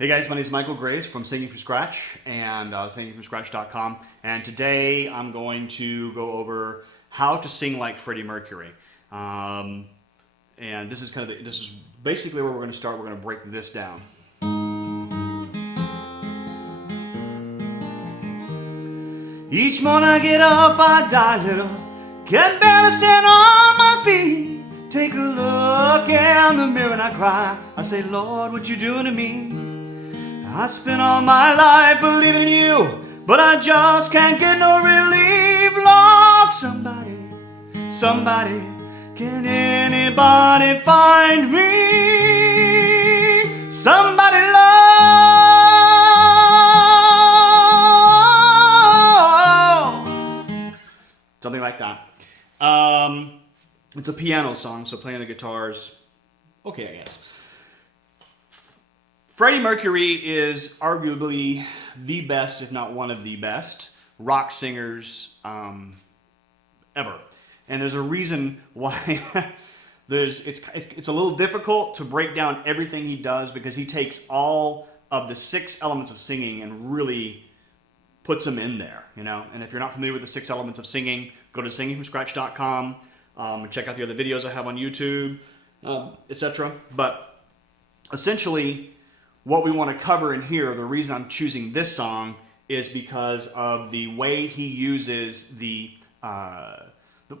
Hey guys, my name is Michael Graves from Singing from Scratch and singingfromscratch.com, and today I'm going to go over how to sing like Freddie Mercury. And this is basically where we're going to start. We're going to break this down. Each morning I get up, I die a little, can barely stand on my feet. Take a look in the mirror and I cry. I say, Lord, what you doing to me? I spent all my life believing in you, but I just can't get no relief. Lord, somebody, can anybody find me? Somebody love. Something like that. It's a piano song, so playing the guitars, okay, I guess. Freddie Mercury is arguably the best, if not one of the best, rock singers ever. And there's a reason why it's a little difficult to break down everything he does, because he takes all of the 6 elements of singing and really puts them in there, you know. And if you're not familiar with the 6 elements of singing, go to singingfromscratch.com and check out the other videos I have on YouTube, etc. But essentially, what we want to cover in here, the reason I'm choosing this song, is because of the way he uses we're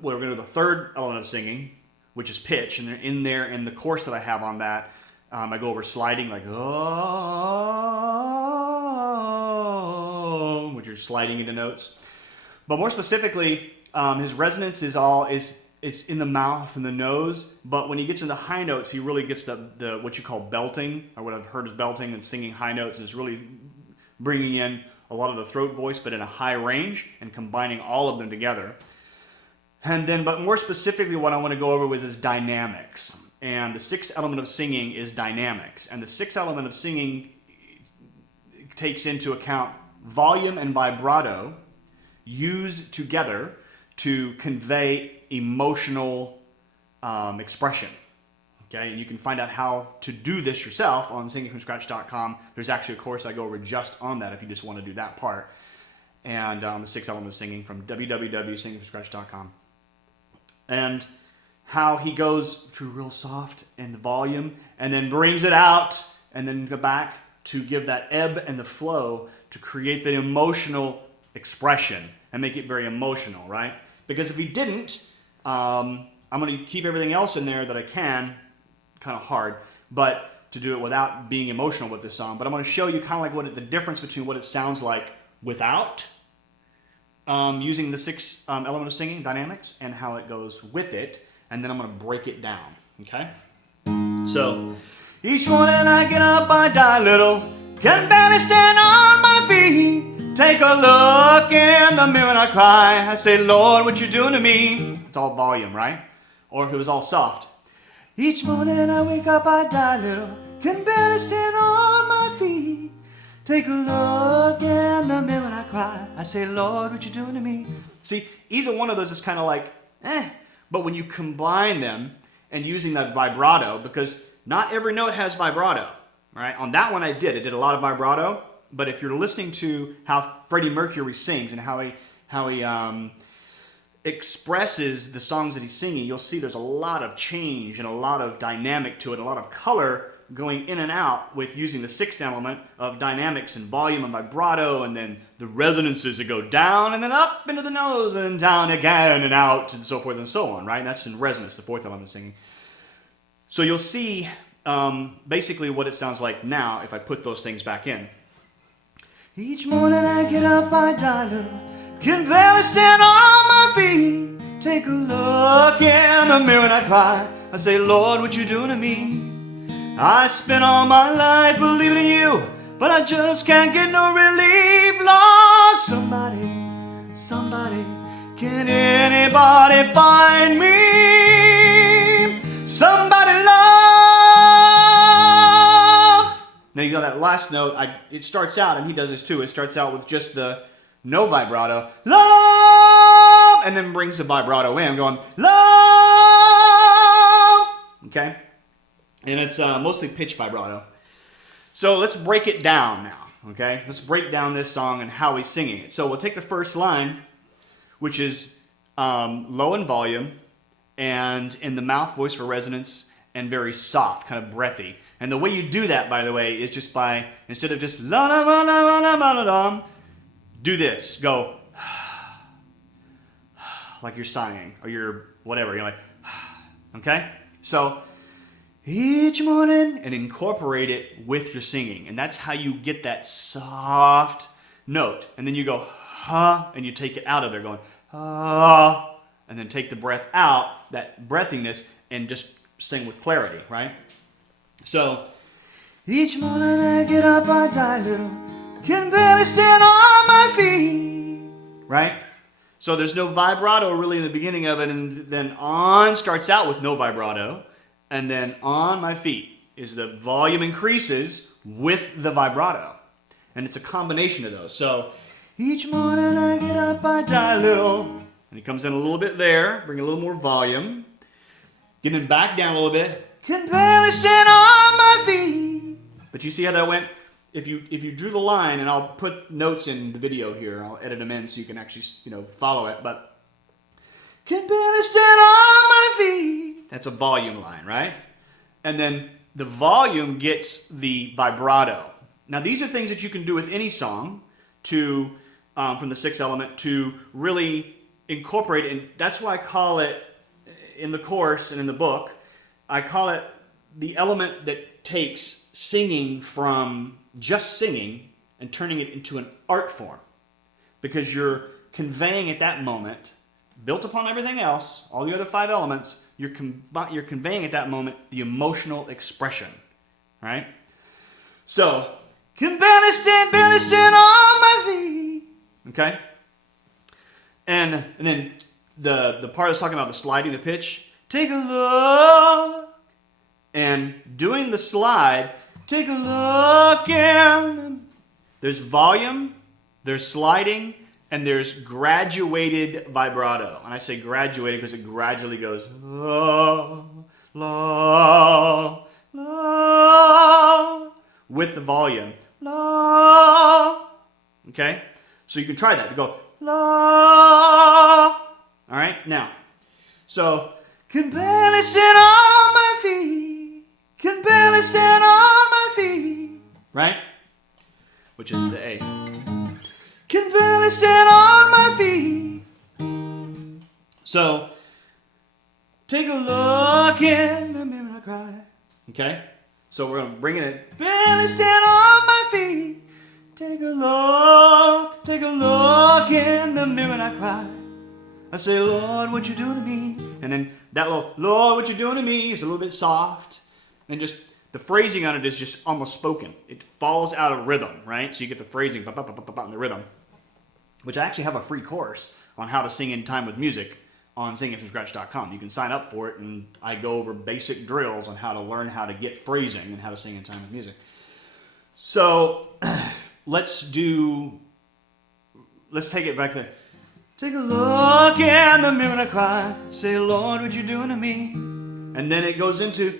going to do the 3rd element of singing, which is pitch, and in the chorus that I have on that, I go over sliding, like oh, which are sliding into notes. But more specifically, his resonance is in the mouth and the nose, but when he gets into high notes, he really gets the what you call belting, or what I've heard is belting, and singing high notes, and is really bringing in a lot of the throat voice, but in a high range, and combining all of them together. And then, but more specifically, what I want to go over with is dynamics. And the 6th element of singing is dynamics. And the 6th element of singing takes into account volume and vibrato used together to convey emotional expression. Okay, and you can find out how to do this yourself on singingfromscratch.com. There's actually a course I go over just on that if you just want to do that part. And the 6th element of singing from www.singingfromscratch.com. And how he goes through real soft and the volume, and then brings it out, and then go back to give that ebb and the flow to create the emotional expression and make it very emotional, right? Because if he didn't, I'm going to keep everything else in there that I can, kind of hard, but to do it without being emotional with this song. But I'm going to show you kind of like the difference between what it sounds like without using the 6th element of singing, dynamics, and how it goes with it. And then I'm going to break it down, okay? So, each morning I get up, I die a little, can barely stand on my feet. Take a look in the mirror and I cry. I say, Lord, what you doing to me? It's all volume, right? Or if it was all soft. Each morning I wake up, I die a little, can barely stand on my feet. Take a look in the mirror and I cry. I say, Lord, what you doing to me? See, either one of those is kind of like, but when you combine them and using that vibrato, because not every note has vibrato, right? On that one I did a lot of vibrato. But if you're listening to how Freddie Mercury sings and how he expresses the songs that he's singing, you'll see there's a lot of change and a lot of dynamic to it, a lot of color going in and out with using the 6th element of dynamics and volume and vibrato, and then the resonances that go down and then up into the nose and then down again and out and so forth and so on, right? And that's in resonance, the 4th element of singing. So you'll see basically what it sounds like now if I put those things back in. Each morning I get up, I die a little, can barely stand on my feet. Take a look in the mirror and I cry. I say, Lord, what you doing to me? I spent all my life believing in you, but I just can't get no relief. Lord, somebody, can anybody find me? Somebody love. Now you know that last note, it starts out, and he does this too, it starts out with just the no vibrato, love, and then brings the vibrato in, going, love, okay? And it's mostly pitch vibrato. So let's break it down now, okay? Let's break down this song and how he's singing it. So we'll take the first line, which is low in volume and in the mouth voice for resonance and very soft, kind of breathy. And the way you do that, by the way, is just by, instead of just la la la la la la la la, do this. Go like you're sighing or you're whatever. You're like, okay? So each morning, and incorporate it with your singing. And that's how you get that soft note. And then you go, ha, and you take it out of there going, ha, and then take the breath out, that breathiness, and just sing with clarity, right? So, each morning I get up, I die a little, can barely stand on my feet, right? So there's no vibrato really in the beginning of it, and then on starts out with no vibrato, and then on my feet is the volume increases with the vibrato, and it's a combination of those. So, each morning I get up, I die a little, and it comes in a little bit there, bring a little more volume, getting back down a little bit, can barely stand on my feet. But you see how that went? If you drew the line, and I'll put notes in the video here, I'll edit them in so you can actually follow it. But can barely stand on my feet. That's a volume line, right? And then the volume gets the vibrato. Now these are things that you can do with any song to from the sixth element to really incorporate it. And that's why I call it in the course and in the book, I call it the element that takes singing from just singing and turning it into an art form. Because you're conveying at that moment, built upon everything else, all the other 5 elements, you're conveying at that moment the emotional expression, right? So, can barely stand on my feet, okay? And then the part that's talking about the sliding the pitch, take a look, and doing the slide, take a look, and there's volume, there's sliding, and there's graduated vibrato. And I say graduated because it gradually goes la, la, la, with the volume, la, okay? So you can try that. You go la, all right? Now, so, can barely stand on my feet, can barely stand on my feet, right? Which is the A. Can barely stand on my feet. So, take a look in the mirror and I cry. Okay? So we're going to bring it in. Barely stand on my feet. Take a look in the mirror and I cry. I say, Lord, what you doing to me? And then that little, Lord, what you doing to me is a little bit soft. And just the phrasing on it is just almost spoken. It falls out of rhythm, right? So you get the phrasing, ba, ba, ba, ba, ba, ba, in the rhythm. Which I actually have a free course on how to sing in time with music on singingfromscratch.com. You can sign up for it, and I go over basic drills on how to learn how to get phrasing and how to sing in time with music. So let's take it back there. Take a look in the mirror and I cry. Say, Lord, what you doing to me? And then it goes into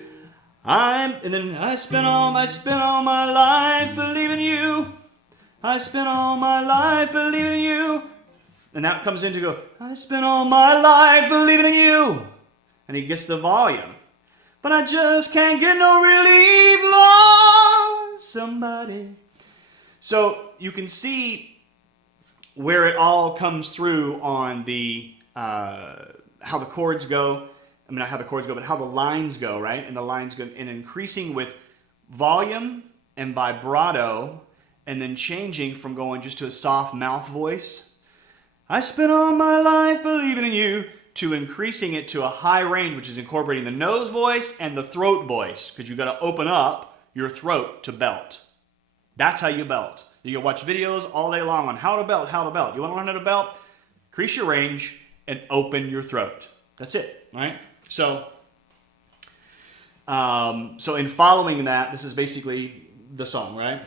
I spent all my life believing you. I spent all my life believing in you. And that comes in to go, I spent all my life believing in you. And he gets the volume. But I just can't get no relief, Lord, somebody. So you can see where it all comes through on the, how the chords go. I mean, not how the chords go, but how the lines go, right? And the lines go in increasing with volume and vibrato, and then changing from going just to a soft mouth voice. I spent all my life believing in you, to increasing it to a high range, which is incorporating the nose voice and the throat voice, because you've got to open up your throat to belt. That's how you belt. You can watch videos all day long on how to belt, how to belt. You want to learn how to belt? Increase your range and open your throat. That's it, right? So in following that, this is basically the song, right?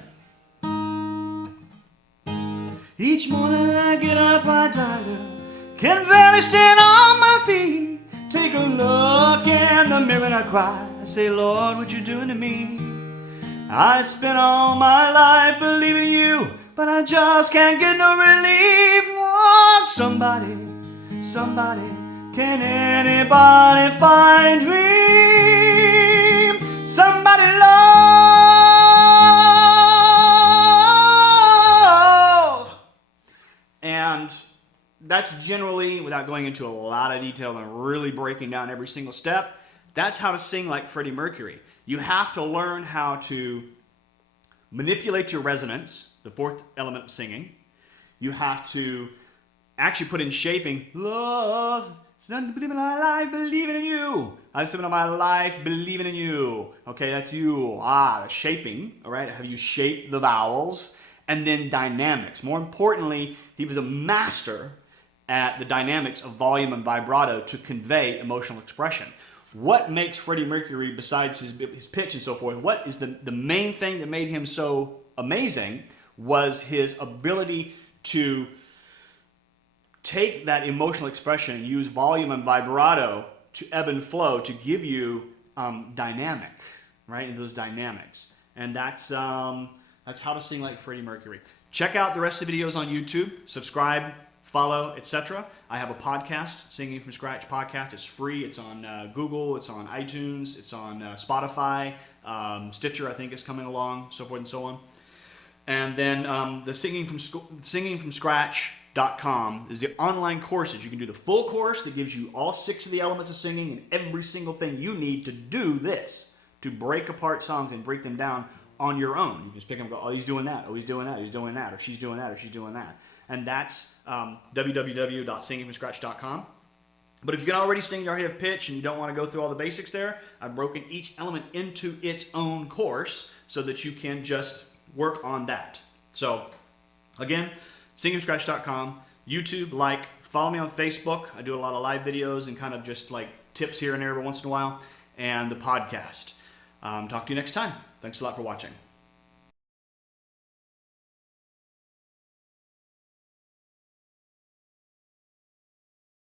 Each morning I get up, I die, can barely stand on my feet. Take a look in the mirror and I cry. I say, Lord, what you doing to me? I spent all my life believing in you, but I just can't get no relief. Lord, somebody, can anybody find me? Somebody, Lord. And that's generally, without going into a lot of detail and really breaking down every single step, that's how to sing like Freddie Mercury. You have to learn how to manipulate your resonance, the fourth element of singing. You have to actually put in shaping. Love, spent my life believing in you. I've spent my life believing in you. Okay, that's you. The shaping. All right, have you shaped the vowels? And then dynamics. More importantly, he was a master at the dynamics of volume and vibrato to convey emotional expression. What makes Freddie Mercury, besides his pitch and so forth, what is the main thing that made him so amazing was his ability to take that emotional expression and use volume and vibrato to ebb and flow to give you dynamic, right? And those dynamics. And that's how to sing like Freddie Mercury. Check out the rest of the videos on YouTube. Subscribe, follow, etc. I have a podcast, Singing from Scratch podcast. It's free. It's on Google. It's on iTunes. It's on Spotify. Stitcher, I think, is coming along, so forth and so on. And then the singingfromscratch.com is the online courses. You can do the full course that gives you all 6 of the elements of singing and every single thing you need to do this, to break apart songs and break them down on your own. You can just pick them and go, oh, he's doing that, oh, he's doing that, he's doing that, or she's doing that, or she's doing that. And that's www.singingfromscratch.com. But if you can already sing, you already have pitch, and you don't want to go through all the basics there, I've broken each element into its own course so that you can just work on that. So, again, singingfromscratch.com, YouTube, follow me on Facebook. I do a lot of live videos and kind of just like tips here and there every once in a while, and the podcast. Talk to you next time. Thanks a lot for watching.